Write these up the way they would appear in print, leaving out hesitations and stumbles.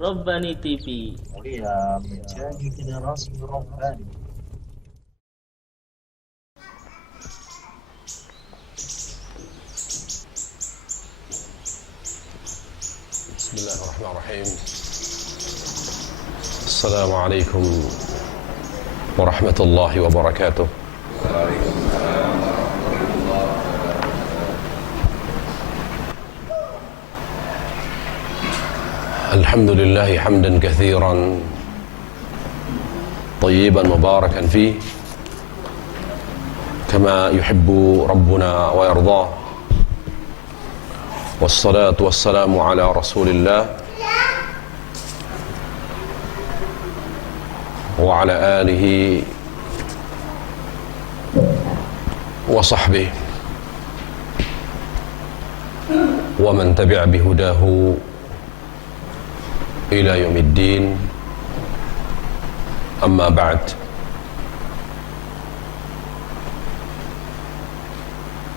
Robbani TV. Mulia menjadi generasi robbani. Bismillahirrahmanirrahim. Assalamualaikum warahmatullahi wabarakatuh. Alhamdulillah hamdan katsiran tayyiban mubarakan fih kama yuhibbu rabbuna wa yardah. Wassalatu wassalamu ala Rasulillah wa ala alihi wa sahbihi wa man tabi'a bihudahu ila yaumiddin. Amma ba'd.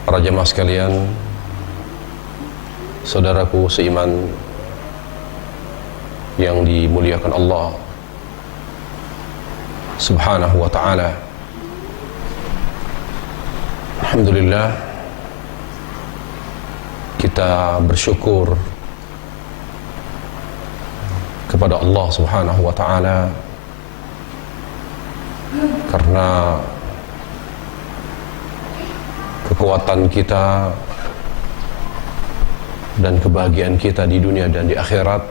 Para jemaah sekalian, saudaraku seiman yang dimuliakan Allah Subhanahu wa ta'ala, alhamdulillah kita bersyukur kepada Allah Subhanahu wa ta'ala karena kekuatan kita dan kebahagiaan kita di dunia dan di akhirat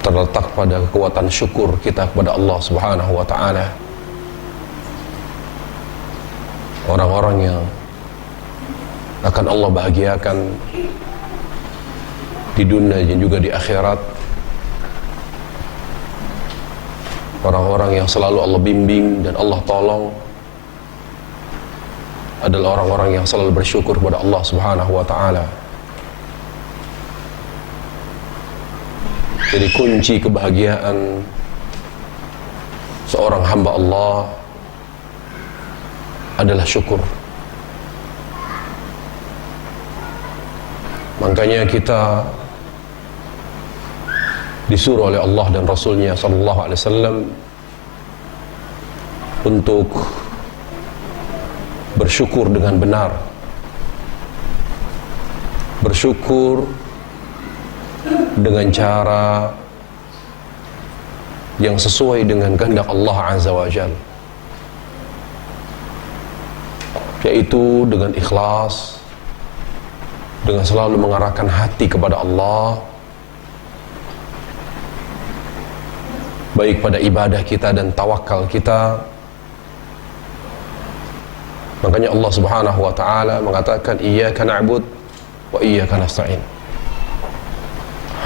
terletak pada kekuatan syukur kita kepada Allah Subhanahu wa ta'ala. Orang-orang yang akan Allah bahagiakan di dunia dan juga di akhirat, orang-orang yang selalu Allah bimbing dan Allah tolong adalah orang-orang yang selalu bersyukur kepada Allah Subhanahu wa ta'ala. Jadi kunci kebahagiaan seorang hamba Allah adalah syukur. Makanya kita disuruh oleh Allah dan Rasulnya sallallahu alaihi wasallam untuk bersyukur dengan benar, bersyukur dengan cara yang sesuai dengan kehendak Allah Azza wa Jalla, yaitu dengan ikhlas, dengan selalu mengarahkan hati kepada Allah, baik pada ibadah kita dan tawakal kita. Makanya Allah Subhanahu wa ta'ala mengatakan iyyaka na'bud wa iyyaka nasta'in.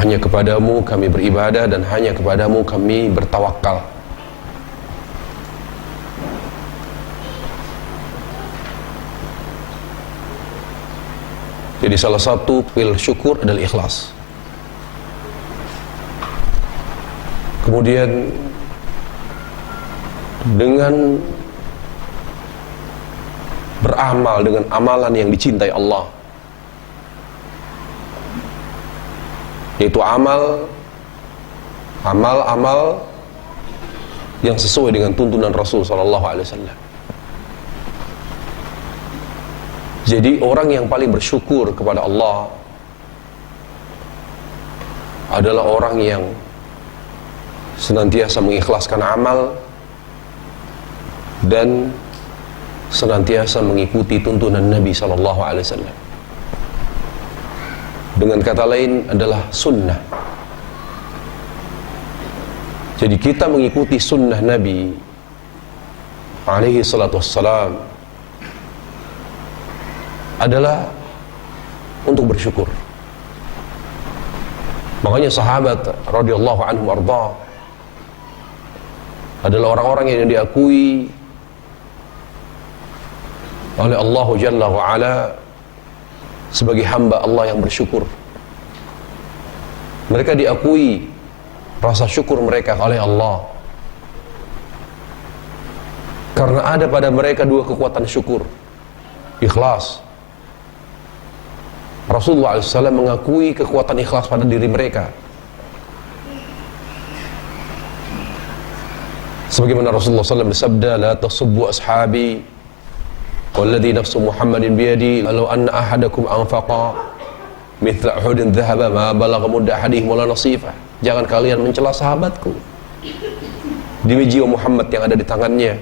Hanya kepadamu kami beribadah dan hanya kepadamu kami bertawakal. Jadi salah satu pil syukur adalah ikhlas. Kemudian dengan beramal dengan amalan yang dicintai Allah, yaitu amal yang sesuai dengan tuntunan Rasul sallallahu alaihi wasallam. Jadi orang yang paling bersyukur kepada Allah adalah orang yang senantiasa mengikhlaskan amal dan senantiasa mengikuti tuntunan Nabi sallallahu alaihi wasallam. Dengan kata lain adalah sunnah. Jadi kita mengikuti sunnah Nabi alaihi salatu wassalam adalah untuk bersyukur. Makanya sahabat radhiyallahu anhum warda adalah orang-orang yang diakui oleh Allah Jalla wa'ala sebagai hamba Allah yang bersyukur. Mereka diakui rasa syukur mereka oleh Allah karena ada pada mereka dua kekuatan syukur, ikhlas. Rasulullah SAW mengakui kekuatan ikhlas pada diri mereka. Sebagaimana Rasulullah SAW bersabda, la tasubbu ashabi walladhi nafsu Muhammadin biyadi law anna ahadakum anfaqa mithla uhudin dhahaba ma balagha mudda ahadihim wala nasifah. Jangan kalian mencela sahabatku. Demi jiwa Muhammad yang ada di tangannya,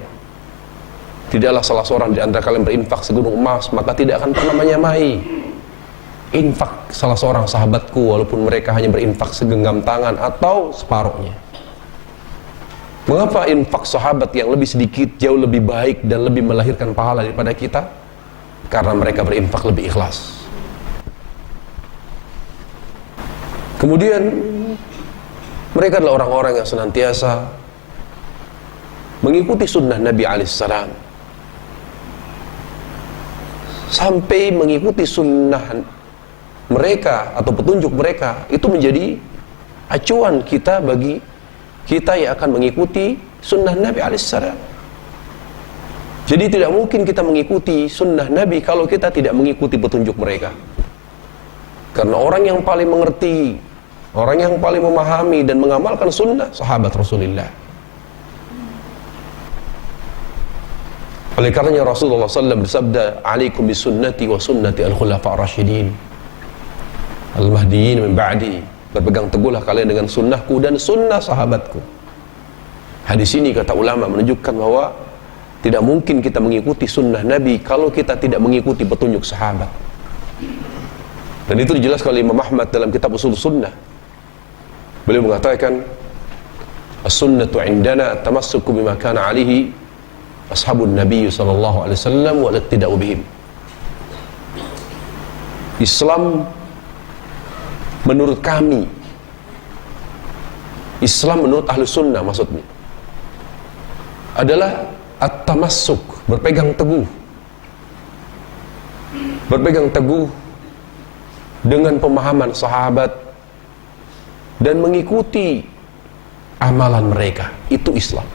tidaklah salah seorang di antara kalian berinfak segunung emas, maka tidak akan pernah menyamai infak salah seorang sahabatku, walaupun mereka hanya berinfak segenggam tangan atau separuhnya. Mengapa infak sahabat yang lebih sedikit jauh lebih baik dan lebih melahirkan pahala daripada kita? Karena mereka berinfak lebih ikhlas. Kemudian mereka adalah orang-orang yang senantiasa mengikuti sunnah Nabi alaihissalam, sampai mengikuti sunnah mereka atau petunjuk mereka itu menjadi acuan kita bagi kita yang akan mengikuti sunnah Nabi alaihissalam. Jadi tidak mungkin kita mengikuti sunnah Nabi kalau kita tidak mengikuti petunjuk mereka. Karena orang yang paling mengerti, orang yang paling memahami dan mengamalkan sunnah, sahabat Rasulullah. Oleh karenanya Rasulullah SAW bersabda, alaikum bisunnati wa sunnati al-khulafa ar-rasyidin al-mahdiyin min ba'di. Berpegang teguhlah kalian dengan sunnahku dan sunnah sahabatku. Hadis ini kata ulama menunjukkan bahwa tidak mungkin kita mengikuti sunnah Nabi kalau kita tidak mengikuti petunjuk sahabat. Dan itu dijelaskan oleh Imam Ahmad dalam kitab Ushul Sunnah. Beliau mengatakan, as-sunnatu indana tamassuku bima kana alihi ashabun Nabi sallallahu alaihi wasallam wal iqtida'u bihim. Islam menurut kami, Islam menurut ahlu sunnah maksudnya adalah at-tamassuk, berpegang teguh dengan pemahaman sahabat dan mengikuti amalan mereka. Itu Islam.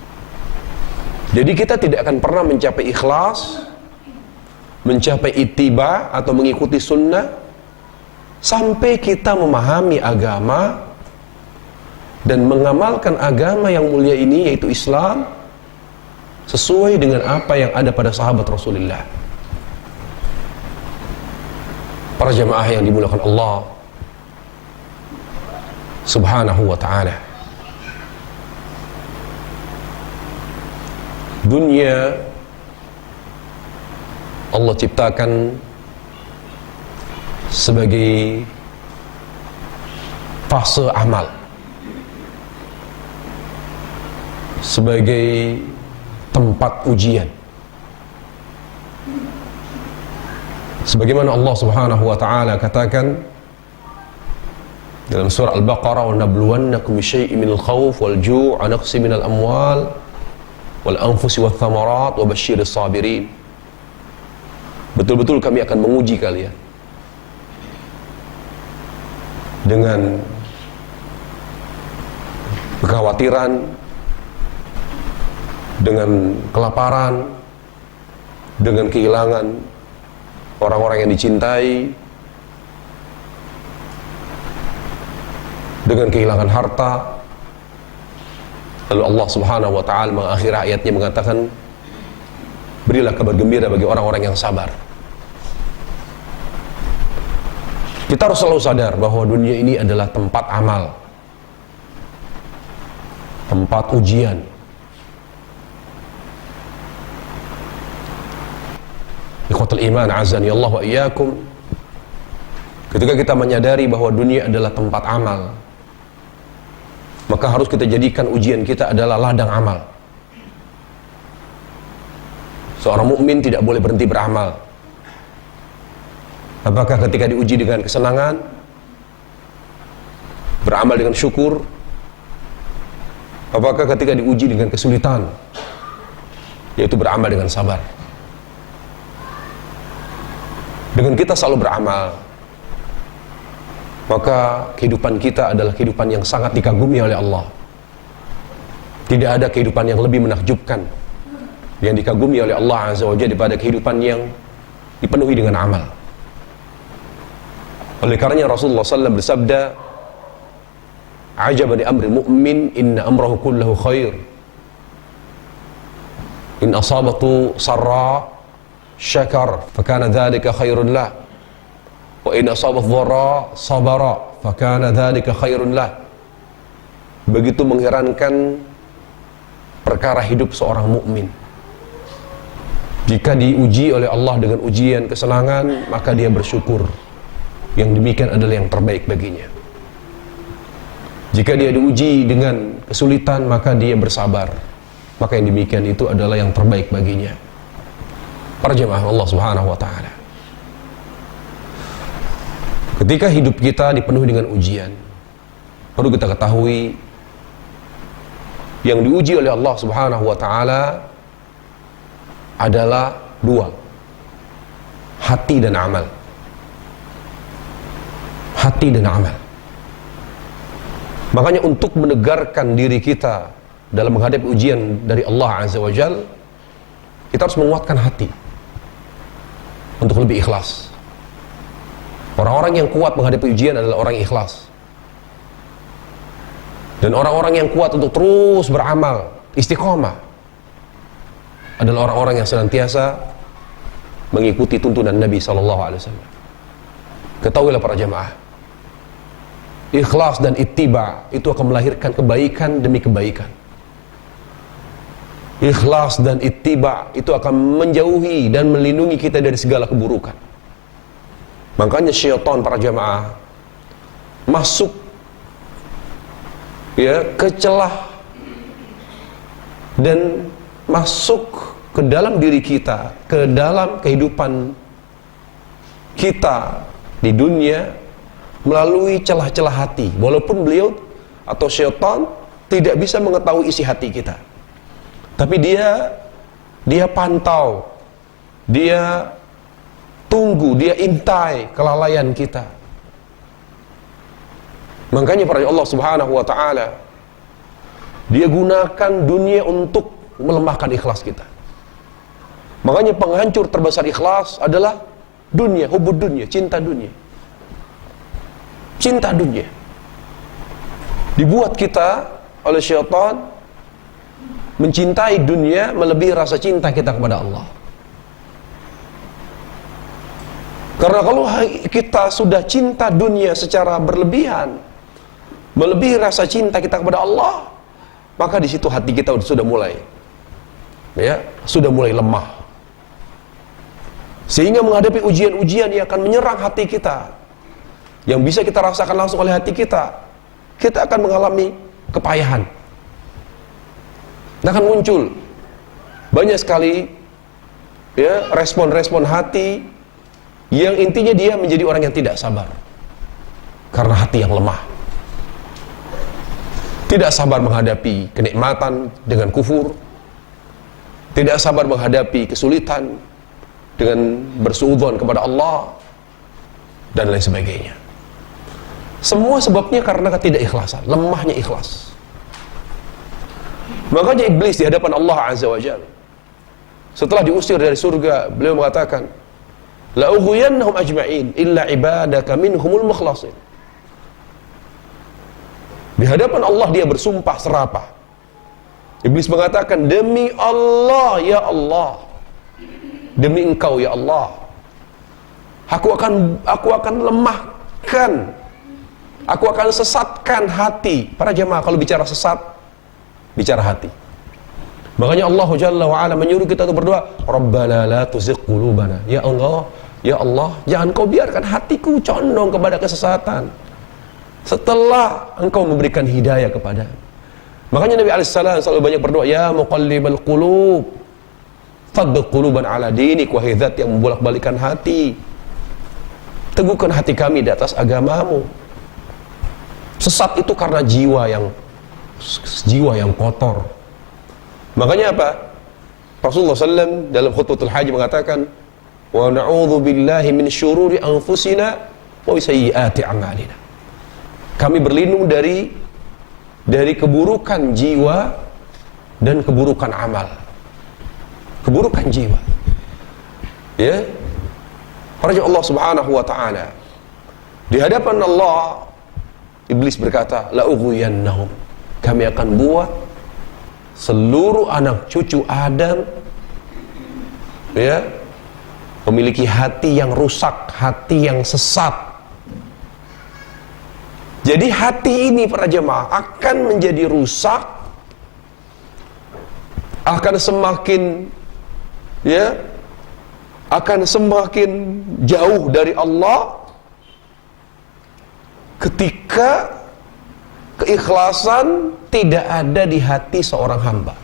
Jadi kita tidak akan pernah mencapai ikhlas, mencapai ittiba atau mengikuti sunnah sampai kita memahami agama dan mengamalkan agama yang mulia ini, yaitu Islam, sesuai dengan apa yang ada pada sahabat Rasulullah. Para jamaah yang dimuliakan Allah Subhanahu wa ta'ala, dunia Allah ciptakan sebagai fase amal, sebagai tempat ujian. Sebagaimana Allah Subhanahu wa ta'ala katakan dalam surah Al-Baqarah, wa nabluwannakum bisyai'in minal khawf wal ju' wa naqsi minal amwal wal anfusi wath thamarat wa basyiris sabirin. Betul-betul kami akan menguji kalian dengan kekhawatiran, dengan kelaparan, dengan kehilangan orang-orang yang dicintai, dengan kehilangan harta. Lalu Allah Subhanahu wa ta'ala mengakhiri ayatnya mengatakan, berilah kabar gembira bagi orang-orang yang sabar. Kita harus selalu sadar bahwa dunia ini adalah tempat amal, tempat ujian. Ikhwatul iman, azani Allah wa iyyakum. Ketika kita menyadari bahwa dunia adalah tempat amal, maka harus kita jadikan ujian kita adalah ladang amal. Seorang mukmin tidak boleh berhenti beramal. Apakah ketika diuji dengan kesenangan, beramal dengan syukur? Apakah ketika diuji dengan kesulitan, yaitu beramal dengan sabar? Dengan kita selalu beramal, maka kehidupan kita adalah kehidupan yang sangat dikagumi oleh Allah. Tidak ada kehidupan yang lebih menakjubkan, yang dikagumi oleh Allah Azza wa Jalla daripada kehidupan yang dipenuhi dengan amal. Oleh karenanya Rasulullah SAW bersabda, "Ajaban li amri mu'min, inna amrahu kullahu khair. In asabatu sarra syakar, fakana dhalika khairun lah. Wa in asabat dharra sabara, fakana dhalika khairun lah." Begitu mengherankan perkara hidup seorang mukmin. Jika diuji oleh Allah dengan ujian kesenangan, maka dia bersyukur. Yang demikian adalah yang terbaik baginya. Jika dia diuji dengan kesulitan, maka dia bersabar. Maka yang demikian itu adalah yang terbaik baginya. Para jemaah Allah Subhanahu wa taala. Ketika hidup kita dipenuhi dengan ujian, perlu kita ketahui yang diuji oleh Allah Subhanahu wa taala adalah dua, hati dan amal. Hati dan amal. Makanya untuk menegarkan diri kita dalam menghadapi ujian dari Allah Azza wa Jal, kita harus menguatkan hati untuk lebih ikhlas. Orang-orang yang kuat menghadapi ujian adalah orang yang ikhlas. Dan orang-orang yang kuat untuk terus beramal, istiqomah, adalah orang-orang yang senantiasa mengikuti tuntunan Nabi SAW. Ketahuilah para jemaah, ikhlas dan ittiba itu akan melahirkan kebaikan demi kebaikan. Ikhlas dan ittiba itu akan menjauhi dan melindungi kita dari segala keburukan. Makanya syaitan, para jemaah, masuk ke celah dan masuk ke dalam diri kita, ke dalam kehidupan kita di dunia melalui celah-celah hati. Walaupun beliau atau syaitan tidak bisa mengetahui isi hati kita, tapi dia pantau, dia tunggu, dia intai kelalaian kita. Makanya para Allah Subhanahu wa taala, dia gunakan dunia untuk melemahkan ikhlas kita. Makanya penghancur terbesar ikhlas adalah dunia, hubud dunia, cinta dunia. Cinta dunia dibuat kita oleh syaitan mencintai dunia melebihi rasa cinta kita kepada Allah. Karena kalau kita sudah cinta dunia secara berlebihan, melebihi rasa cinta kita kepada Allah, maka di situ hati kita sudah mulai lemah. Sehingga menghadapi ujian-ujian yang akan menyerang hati kita, yang bisa kita rasakan langsung oleh hati kita, kita akan mengalami kepayahan. Dan akan muncul banyak sekali respon-respon hati yang intinya dia menjadi orang yang tidak sabar karena hati yang lemah. Tidak sabar menghadapi kenikmatan dengan kufur, tidak sabar menghadapi kesulitan dengan bersuudzon kepada Allah, dan lain sebagainya. Semua sebabnya karena ketidakikhlasan, lemahnya ikhlas. Makanya iblis di hadapan Allah Azza wa Jalla, setelah diusir dari surga, beliau mengatakan, "La ughwiyannahum ajma'in illa ibadaka minhumul mukhlasin." Di hadapan Allah dia bersumpah serapah. Iblis mengatakan, "Demi Allah, ya Allah, demi Engkau ya Allah, aku akan lemahkan, aku akan sesatkan hati." Para jemaah, kalau bicara sesat, bicara hati. Makanya Allah Jalla wa Ala menyuruh kita untuk berdoa, "Rabbana la tuzigh qulubana." Ya Allah, jangan kau biarkan hatiku condong kepada kesesatan setelah Engkau memberikan hidayah kepada. Makanya Nabi alaihissalam selalu banyak berdoa, "Ya muqallibal qulub, tsabbit quluban ala dinik." Wahai zat yang membolak-balikan hati, teguhkan hati kami di atas agamamu. Sesat itu karena jiwa yang kotor. Makanya apa? Rasulullah SAW dalam khutbatul haji mengatakan, "Wa na'udzu billahi min syururi anfusina wa sayyiati a'malina." Kami berlindung dari keburukan jiwa dan keburukan amal. Keburukan jiwa. Ya. Raja Allah Subhanahu wa taala Di hadapan Allah, iblis berkata, la'ughwiyannahum, kami akan buat seluruh anak cucu Adam ya memiliki hati yang rusak, hati yang sesat. Jadi hati ini para jemaah akan menjadi rusak, akan semakin jauh dari Allah ketika keikhlasan tidak ada di hati seorang hamba.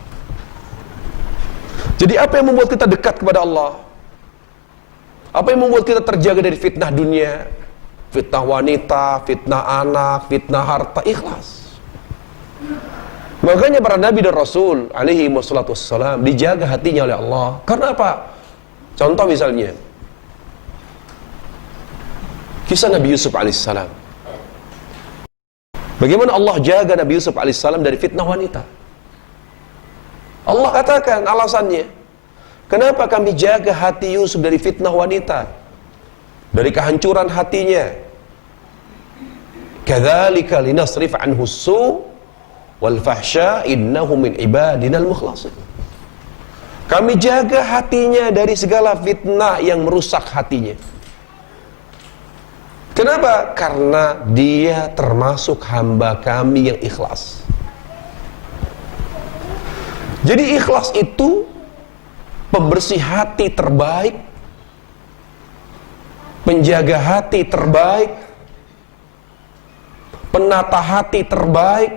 Jadi apa yang membuat kita dekat kepada Allah? Apa yang membuat kita terjaga dari fitnah dunia, fitnah wanita, fitnah anak, fitnah harta? Ikhlas. Makanya para nabi dan rasul alaihi wassalatu wassalam dijaga hatinya oleh Allah. Karena apa? Contoh misalnya kisah Nabi Yusuf alaihissalam. Bagaimana Allah jaga Nabi Yusuf alaihissalam dari fitnah wanita? Allah katakan alasannya, kenapa kami jaga hati Yusuf dari fitnah wanita, dari kehancuran hatinya? Kadzalika linasrif anhu as-su' wal fahsya innahu min ibadinal mukhlasin. Kami jaga hatinya dari segala fitnah yang merusak hatinya. Kenapa? Karena dia termasuk hamba kami yang ikhlas. Jadi ikhlas itu pembersih hati terbaik, penjaga hati terbaik, penata hati terbaik.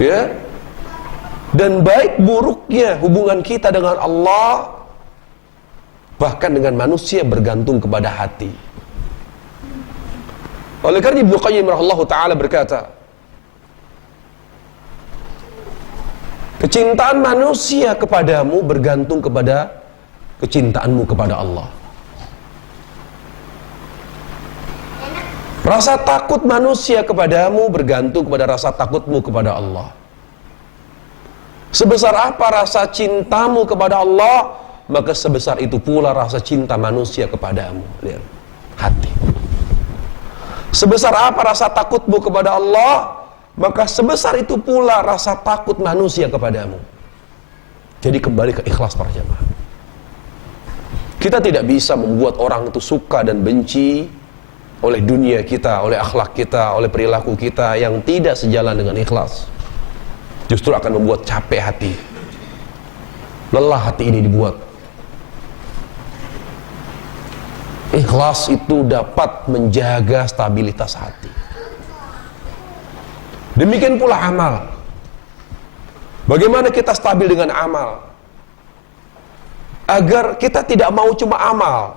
Ya. Dan baik buruknya hubungan kita dengan Allah, bahkan dengan manusia, bergantung kepada hati. Oleh karena Ibnu Qayyim rahimahullah ta'ala berkata, kecintaan manusia kepadamu bergantung kepada kecintaanmu kepada Allah. Rasa takut manusia kepadamu bergantung kepada rasa takutmu kepada Allah. Sebesar apa rasa cintamu kepada Allah, maka sebesar itu pula rasa cinta manusia kepadamu. Lihat, hati. Sebesar apa rasa takutmu kepada Allah, maka sebesar itu pula rasa takut manusia kepadamu. Jadi kembali ke ikhlas para jemaah. Kita tidak bisa membuat orang itu suka dan benci oleh dunia kita, oleh akhlak kita, oleh perilaku kita yang tidak sejalan dengan ikhlas. Justru akan membuat capek hati. Lelah hati ini dibuat. Ikhlas itu dapat menjaga stabilitas hati. Demikian pula amal. Bagaimana kita stabil dengan amal? Agar kita tidak mau cuma amal.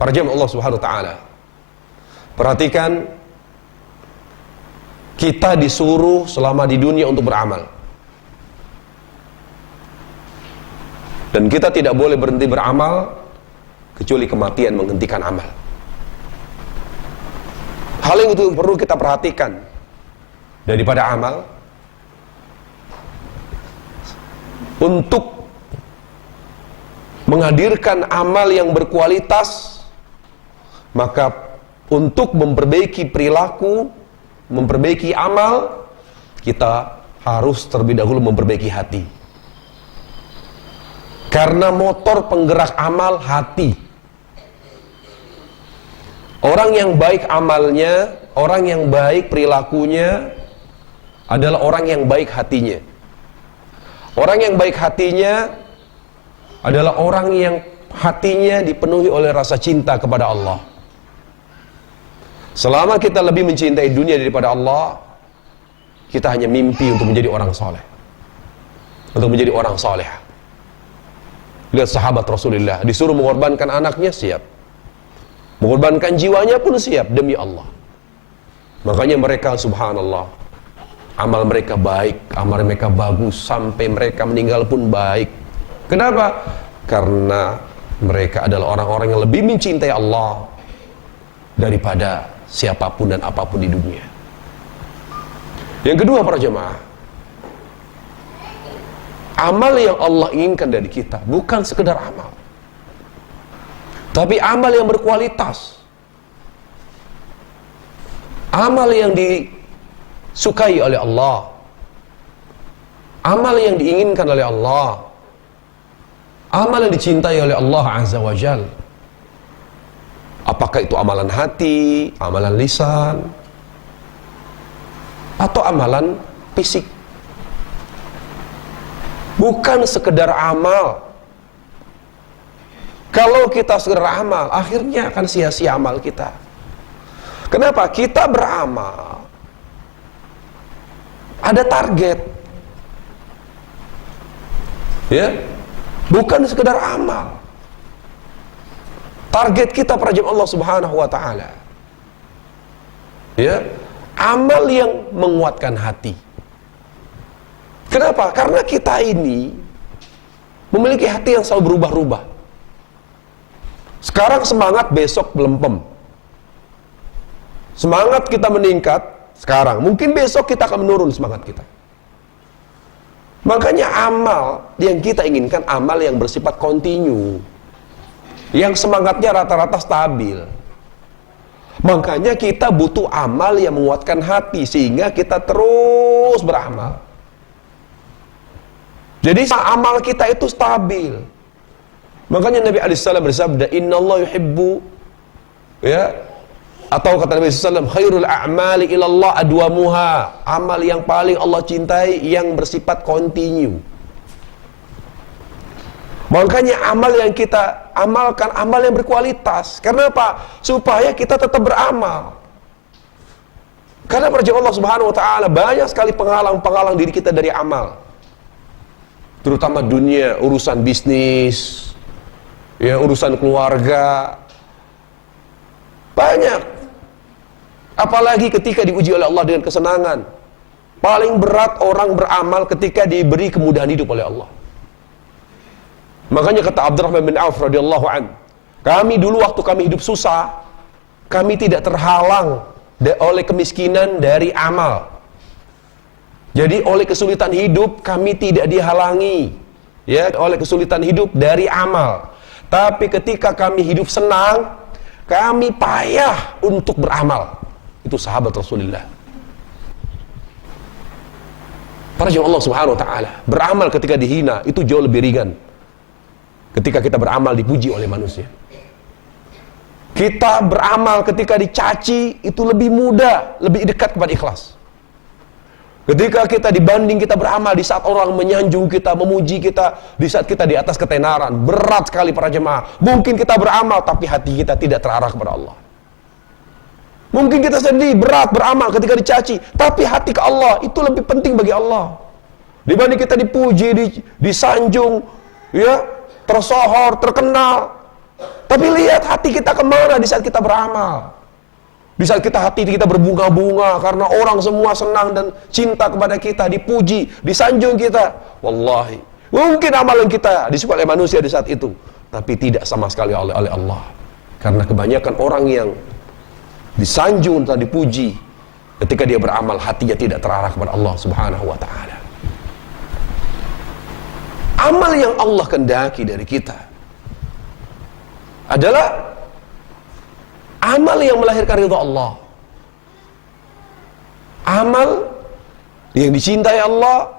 Para jemaah Allah Subhanahu wa taala. Perhatikan, kita disuruh selama di dunia untuk beramal. Dan kita tidak boleh berhenti beramal kecuali kematian menghentikan amal. Hal yang itu perlu kita perhatikan daripada amal. Untuk menghadirkan amal yang berkualitas, maka untuk memperbaiki perilaku, memperbaiki amal, kita harus terlebih dahulu memperbaiki hati. Karena motor penggerak amal hati. Orang yang baik amalnya, orang yang baik perilakunya adalah orang yang baik hatinya. Orang yang baik hatinya adalah orang yang hatinya dipenuhi oleh rasa cinta kepada Allah. Selama kita lebih mencintai dunia daripada Allah, kita hanya mimpi untuk menjadi orang soleh, untuk menjadi orang soleh. Lihat sahabat Rasulullah, disuruh mengorbankan anaknya, siap. Mengorbankan jiwanya pun siap demi Allah. Makanya mereka subhanallah, amal mereka baik, amal mereka bagus, sampai mereka meninggal pun baik. Kenapa? Karena mereka adalah orang-orang yang lebih mencintai Allah daripada siapapun dan apapun di dunia. Yang kedua para jemaah, amal yang Allah inginkan dari kita bukan sekedar amal. Tapi amal yang berkualitas, amal yang disukai oleh Allah, amal yang diinginkan oleh Allah, amal yang dicintai oleh Allah Azza wa Jal. Apakah itu amalan hati, amalan lisan, atau amalan fisik. Bukan sekedar amal. Kalau kita sekedar amal, akhirnya akan sia-sia amal kita. Kenapa? Kita beramal, ada target, ya, bukan sekedar amal. Target kita perajin Allah Subhanahu wa Ta'ala, ya, amal yang menguatkan hati. Kenapa? Karena kita ini memiliki hati yang selalu berubah-ubah. Sekarang semangat, besok belempem. Semangat kita meningkat sekarang, mungkin besok kita akan menurun semangat kita. Makanya amal yang kita inginkan amal yang bersifat kontinu, yang semangatnya rata-rata stabil. Makanya kita butuh amal yang menguatkan hati sehingga kita terus beramal. Jadi amal kita itu stabil. Makanya Nabi alaihissalam bersabda, Innallaha yuhibbu, ya, atau kata Nabi SAW, khairul a'mali ilallah adwamuha. Amal yang paling Allah cintai yang bersifat kontinu. Makanya amal yang kita amalkan, amal yang berkualitas. Karena apa? Supaya kita tetap beramal. Karena percaya Allah Subhanahu wa Ta'ala banyak sekali penghalang-penghalang diri kita dari amal. Terutama dunia, urusan bisnis, ya, urusan keluarga. Banyak. Apalagi ketika diuji oleh Allah dengan kesenangan. Paling berat orang beramal ketika diberi kemudahan hidup oleh Allah. Makanya kata Abdurrahman bin Auf radhiyallahu an, kami dulu waktu kami hidup susah, kami tidak terhalang oleh kemiskinan dari amal. Jadi oleh kesulitan hidup kami tidak dihalangi, ya, oleh kesulitan hidup dari amal. Tapi ketika kami hidup senang, kami payah untuk beramal. Itu sahabat Rasulullah. Para jemaah Allah Subhanahu wa Ta'ala, beramal ketika dihina itu jauh lebih ringan ketika kita beramal dipuji oleh manusia. Kita beramal ketika dicaci itu lebih mudah, lebih dekat kepada ikhlas. Ketika kita dibanding kita beramal di saat orang menyanjung kita, memuji kita, di saat kita di atas ketenaran, berat sekali para jemaah. Mungkin kita beramal tapi hati kita tidak terarah kepada Allah. Mungkin kita sedih, berat beramal ketika dicaci, tapi hati ke Allah itu lebih penting bagi Allah. Dibanding kita dipuji, disanjung, ya, tersohor, terkenal. Tapi lihat hati kita kemana di saat kita beramal. Di saat hati kita berbunga-bunga karena orang semua senang dan cinta kepada kita, dipuji, disanjung kita. Wallahi, mungkin amalan kita disukai oleh manusia di saat itu, tapi tidak sama sekali oleh Allah. Karena kebanyakan orang yang disanjung dan dipuji, ketika dia beramal hatinya tidak terarah kepada Allah Subhanahu wa Ta'ala. Amal yang Allah kehendaki dari kita adalah amal yang melahirkan ridha Allah. Amal yang dicintai Allah.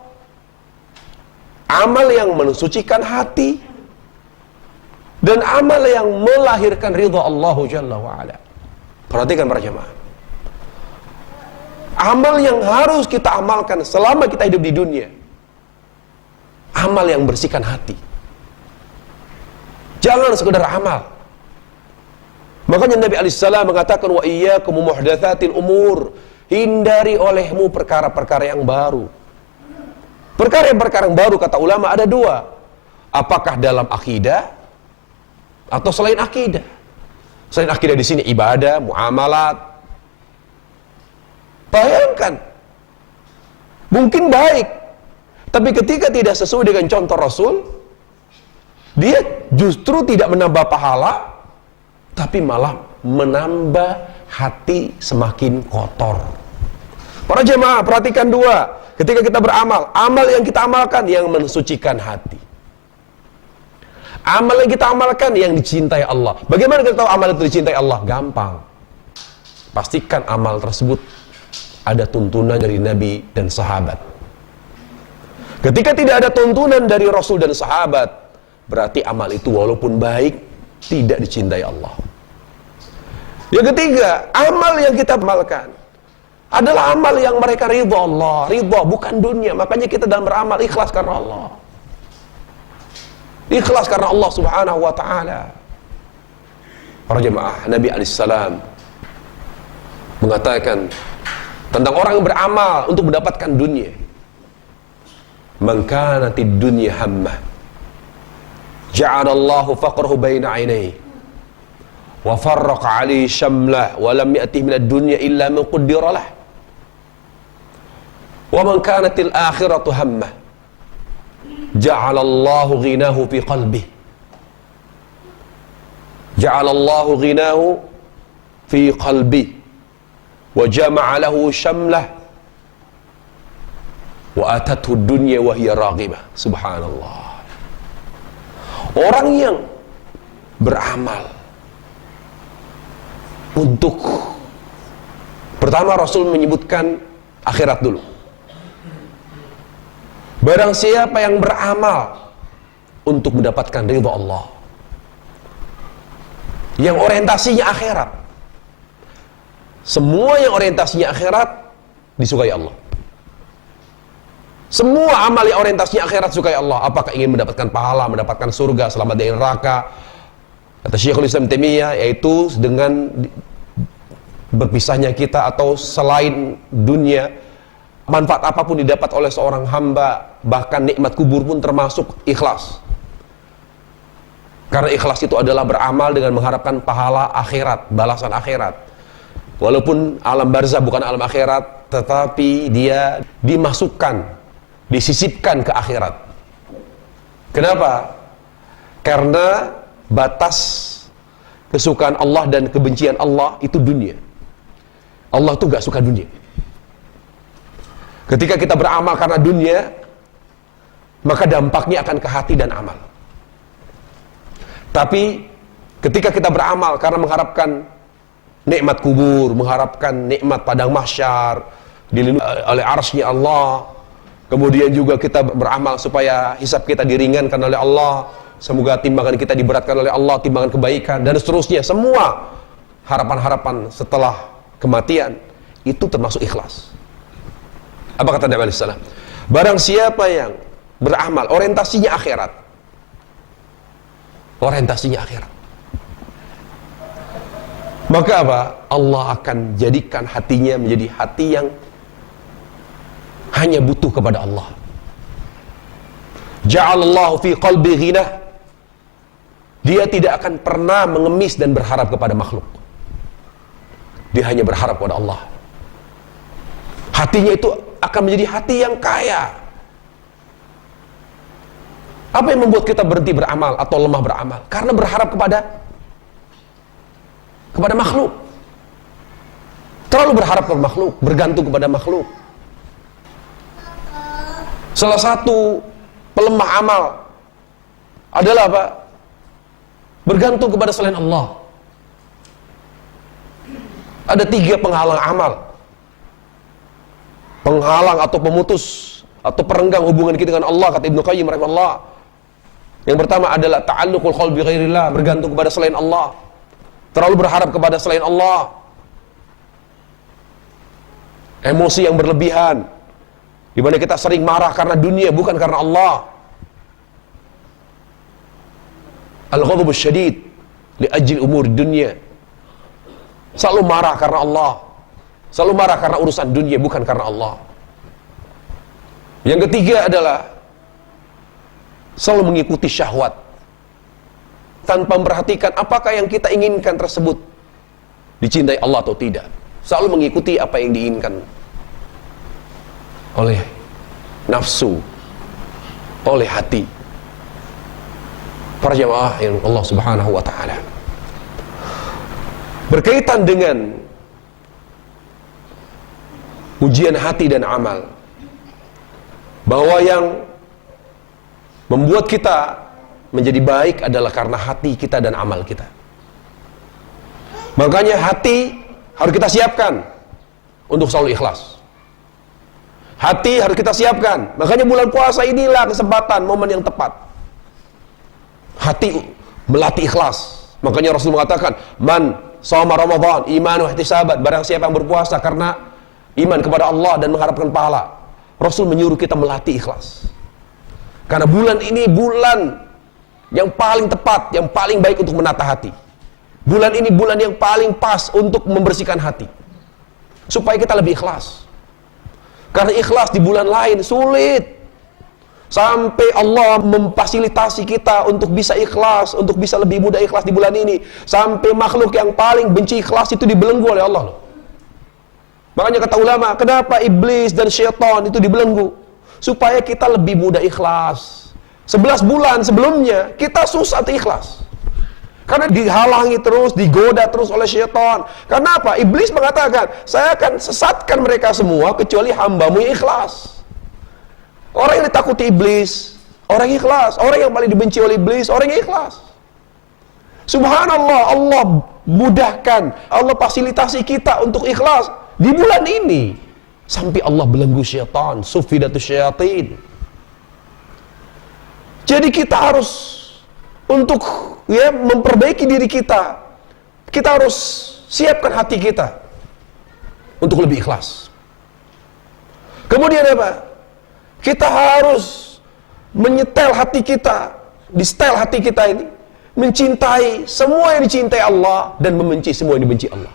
Amal yang mensucikan hati. Dan amal yang melahirkan ridha Allah Jalla wa'ala. Perhatikan para jemaah. Amal yang harus kita amalkan selama kita hidup di dunia. Amal yang bersihkan hati. Jangan sekedar amal. Makanya Nabi alaihissalam mengatakan, wa iyyakum muhdatsatil umur, hindari olehmu perkara-perkara yang baru. Perkara yang baru kata ulama ada dua. Apakah dalam akidah atau selain akidah? Selain akidah di sini ibadah, muamalat. Bayangkan, mungkin baik, tapi ketika tidak sesuai dengan contoh Rasul, dia justru tidak menambah pahala, tapi malah menambah hati semakin kotor. Para jemaah, perhatikan dua. Ketika kita beramal, amal yang kita amalkan yang mensucikan hati. Amal yang kita amalkan yang dicintai Allah. Bagaimana kita tahu amal itu dicintai Allah? Gampang. Pastikan amal tersebut ada tuntunan dari Nabi dan sahabat. Ketika tidak ada tuntunan dari Rasul dan sahabat, berarti amal itu walaupun baik, tidak dicintai Allah. Yang ketiga, amal yang kita amalkan adalah amal yang mereka ridha Allah, ridha bukan dunia. Makanya kita dalam beramal ikhlas karena Allah. Ikhlas karena Allah Subhanahu wa taala. Para jemaah, Nabi alaihissalam mengatakan tentang orang yang beramal untuk mendapatkan dunia. Man kanatid dunya hammah, ja'alallahu faqrahu baina 'ainayhi wa farraqa 'alaihi syamlah wa lam ya'tihi minad dunya illa ma qaddara lah. Wa man kanatil akhiratu hammah, ja'alallahu ghinahu fi qalbihi. Ja'alallahu ghinahu fi qalbihi wa jama'a lahu syamlah wa atathu dunya wa hiya raghibah. Subhanallah. Orang yang beramal untuk, pertama Rasul menyebutkan akhirat dulu. Barang siapa yang beramal untuk mendapatkan ridha Allah, yang orientasinya akhirat, semua yang orientasinya akhirat disukai Allah. Semua amal yang orientasinya akhirat sukai Allah. Apakah ingin mendapatkan pahala, mendapatkan surga, selamat dari neraka? Kata Syekhul Islam Taimiyah, yaitu dengan berpisahnya kita atau selain dunia, manfaat apapun didapat oleh seorang hamba, bahkan nikmat kubur pun termasuk ikhlas. Karena ikhlas itu adalah beramal dengan mengharapkan pahala akhirat, balasan akhirat. Walaupun alam barzah bukan alam akhirat, tetapi dia dimasukkan, disisipkan ke akhirat. Kenapa? Karena batas kesukaan Allah dan kebencian Allah itu dunia. Allah tuh gak suka dunia. Ketika kita beramal karena dunia, maka dampaknya akan ke hati dan amal. Tapi ketika kita beramal karena mengharapkan nikmat kubur, mengharapkan nikmat padang mahsyar, dilindungi oleh arsy-Nya Allah, kemudian juga kita beramal supaya hisab kita diringankan oleh Allah, semoga timbangan kita diberatkan oleh Allah, timbangan kebaikan, dan seterusnya. Semua harapan-harapan setelah kematian itu termasuk ikhlas. Apa kata Nabi SAW? Barang siapa yang beramal orientasinya akhirat, orientasinya akhirat, maka apa? Allah akan jadikan hatinya menjadi hati yang hanya butuh kepada Allah. Ja'alallahu fi qalbi ghinah. Dia tidak akan pernah mengemis dan berharap kepada makhluk. Dia hanya berharap kepada Allah. Hatinya itu akan menjadi hati yang kaya. Apa yang membuat kita berhenti beramal atau lemah beramal? Karena berharap kepada makhluk. Terlalu berharap kepada makhluk, bergantung kepada makhluk. Salah satu pelemah amal adalah apa? Bergantung kepada selain Allah. Ada 3 penghalang amal. Penghalang atau pemutus atau perenggang hubungan kita dengan Allah, kata Ibnu Qayyim rahimahullah. Yang pertama adalah ta'alluqul qalbi ghairillah, bergantung kepada selain Allah. Terlalu berharap kepada selain Allah. Emosi yang berlebihan, di mana kita sering marah karena dunia, bukan karena Allah. Al-ghadabus syadid li ajli umur dunia. Selalu marah karena Allah. Selalu marah karena urusan dunia, bukan karena Allah. Yang ketiga adalah selalu mengikuti syahwat tanpa memperhatikan apakah yang kita inginkan tersebut dicintai Allah atau tidak. Selalu mengikuti apa yang diinginkan oleh nafsu, oleh hati. Para jemaah yang Allah Subhanahu wa taala, berkaitan dengan ujian hati dan amal, bahwa yang membuat kita menjadi baik adalah karena hati kita dan amal kita. Makanya hati harus kita siapkan untuk selalu ikhlas. Hati harus kita siapkan. Makanya bulan puasa inilah kesempatan, momen yang tepat. Hati melatih ikhlas. Makanya Rasul mengatakan, man shoma Ramadan iman wa ihtisaban, barang siapa yang berpuasa karena iman kepada Allah dan mengharapkan pahala. Rasul menyuruh kita melatih ikhlas. Karena bulan ini bulan yang paling tepat, yang paling baik untuk menata hati. Bulan ini bulan yang paling pas untuk membersihkan hati. Supaya kita lebih ikhlas. Karena ikhlas di bulan lain sulit. Sampai Allah memfasilitasi kita untuk bisa ikhlas, untuk bisa lebih mudah ikhlas di bulan ini. Sampai makhluk yang paling benci ikhlas itu dibelenggu oleh Allah loh. Makanya kata ulama, kenapa iblis dan syaitan itu dibelenggu? Supaya kita lebih mudah ikhlas. 11 bulan sebelumnya kita susah untuk ikhlas. Karena dihalangi terus, digoda terus oleh syaitan. Kenapa? Iblis mengatakan, saya akan sesatkan mereka semua kecuali hambamu yang ikhlas. Orang yang ditakuti iblis, orang yang ikhlas. Orang yang paling dibenci oleh iblis, orang yang ikhlas. Subhanallah, Allah mudahkan, Allah fasilitasi kita untuk ikhlas di bulan ini. Sampai Allah belenggu syaitan, sufidatus syaitin. Jadi kita harus untuk memperbaiki diri kita. Kita harus siapkan hati kita untuk lebih ikhlas. Kemudian apa? Kita harus menyetel hati kita, di-setel hati kita ini, mencintai semua yang dicintai Allah dan membenci semua yang dibenci Allah.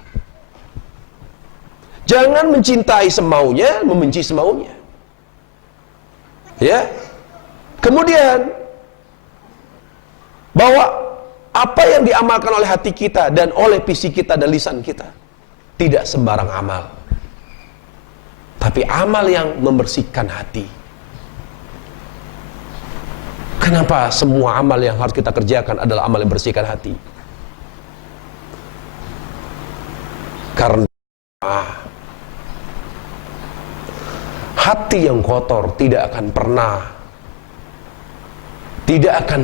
Jangan mencintai semaunya, membenci semaunya. Ya. Kemudian bahwa apa yang diamalkan oleh hati kita dan oleh fisik kita dan lisan kita tidak sembarang amal, tapi amal yang membersihkan hati. Kenapa semua amal yang harus kita kerjakan adalah amal yang membersihkan hati? Karena hati yang kotor tidak akan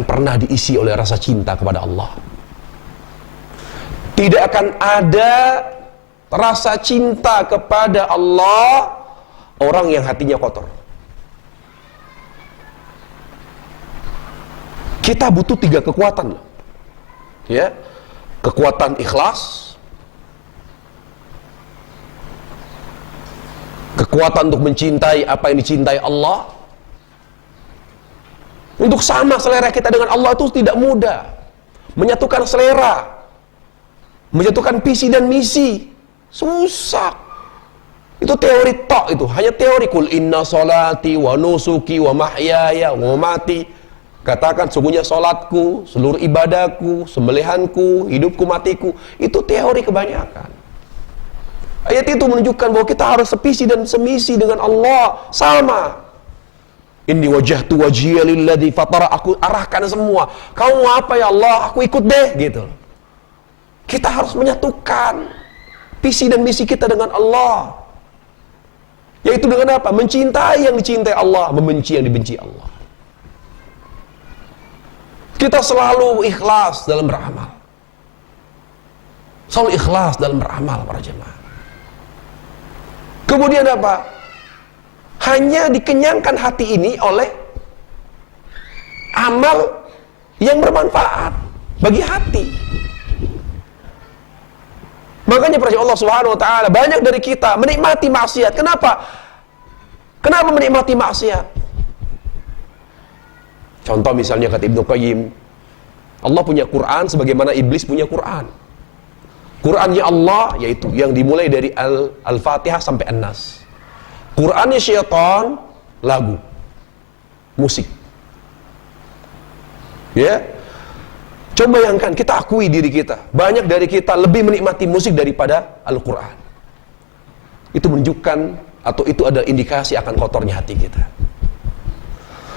pernah diisi oleh rasa cinta kepada Allah. Tidak akan ada rasa cinta kepada Allah orang yang hatinya kotor. Kita butuh 3 kekuatan. Ya. Kekuatan ikhlas, kekuatan untuk mencintai apa yang dicintai Allah. Untuk sama selera kita dengan Allah itu tidak mudah. Menyatukan selera, menyatukan visi dan misi, susah. Itu teori tok itu, hanya teori. Kul inna salati wa nusuki wa mahyaya wa mamati. Katakan sungguhnya salatku, seluruh ibadahku, sembelihanku, hidupku, matiku. Itu teori kebanyakan. Ayat itu menunjukkan bahwa kita harus sevisi dan semisi dengan Allah. Sama. Inni wajjahtu wajhiya lilladzi fatara, aku arahkan semua. Kamu apa ya Allah? Aku ikut deh, gitu. Kita harus menyatukan visi dan misi kita dengan Allah. Yaitu dengan apa? Mencintai yang dicintai Allah, membenci yang dibenci Allah. Kita selalu ikhlas dalam beramal. Selalu ikhlas dalam beramal, para jemaah. Kemudian apa? Hanya dikenyangkan hati ini oleh amal yang bermanfaat bagi hati. Makanya para Allah Subhanahu wa taala, banyak dari kita menikmati maksiat. Kenapa? Kenapa menikmati maksiat? Contoh misalnya kata Ibnu Qayyim, Allah punya Quran sebagaimana iblis punya Quran. Qurannya Allah yaitu yang dimulai dari Al-Fatihah sampai An-Nas. Qurannya syaitan lagu, musik. Ya. Coba bayangkan, kita akui diri kita. Banyak dari kita lebih menikmati musik daripada Al-Quran. Itu menunjukkan atau itu ada indikasi akan kotornya hati kita.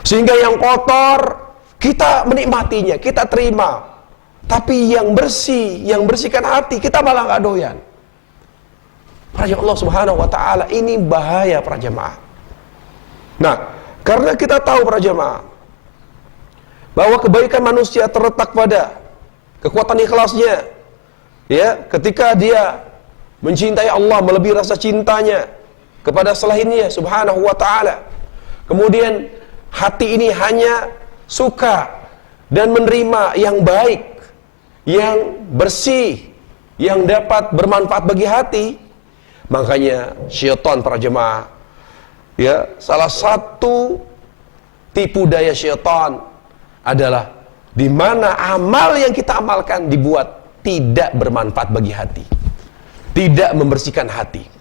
Sehingga yang kotor kita menikmatinya, kita terima. Tapi yang bersih, yang bersihkan hati kita malah nggak doyan. Para Allah Subhanahu wa taala, ini bahaya para jemaah. Nah, karena kita tahu para jemaah, bahwa kebaikan manusia terletak pada kekuatan ikhlasnya. Ya, ketika dia mencintai Allah melebihi rasa cintanya kepada selainnya subhanahu wa ta'ala. Kemudian hati ini hanya suka dan menerima yang baik, yang bersih, yang dapat bermanfaat bagi hati. Makanya syaitan, para jemaah, ya, salah satu tipu daya syaitan adalah di mana amal yang kita amalkan dibuat tidak bermanfaat bagi hati, tidak membersihkan hati.